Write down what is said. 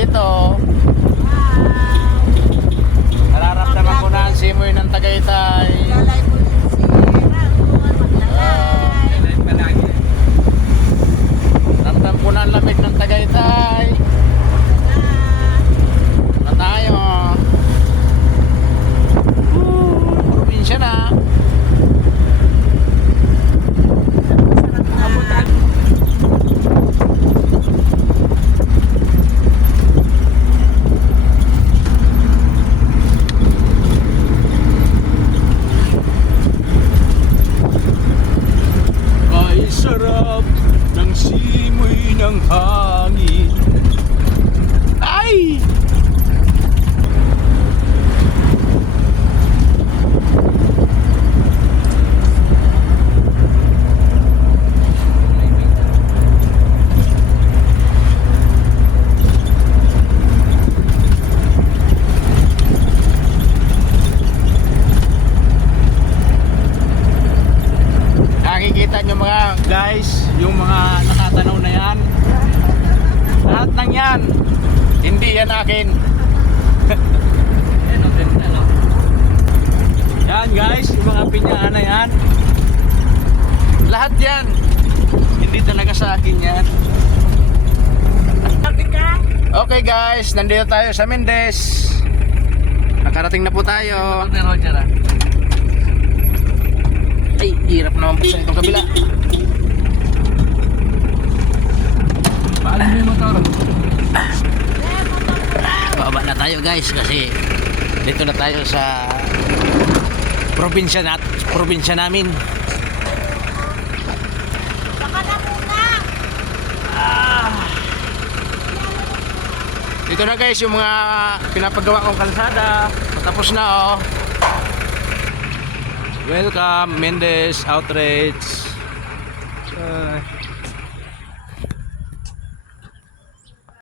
dito. Nararamdaman ko na ang simoy ng Tagaytay. Lalay mo din si Raul, maglalay. Ramdam ko na ang lamig ng Tagaytay. Na tayo. Probinsya na. Ay sarap ng simoy ng hangin. Ay! Nakikita nyo mga guys, yung mga nakatanaw na yan. Lahat ng yan, hindi yan akin. Yan guys, yung mga pinyaan na yan. Lahat yan, hindi talaga sa akin yan. Okay guys, nandito tayo sa Mendez. Nakarating na po tayo. Ay, hirap naman po sa itong kabila. Paano mo yung motor? Bababa na tayo guys kasi dito na tayo sa probinsya namin. Baka na muna. Dito na guys yung mga pinapagawa kong kalsada. Tapos na oh. Welcome Mendez Outreach.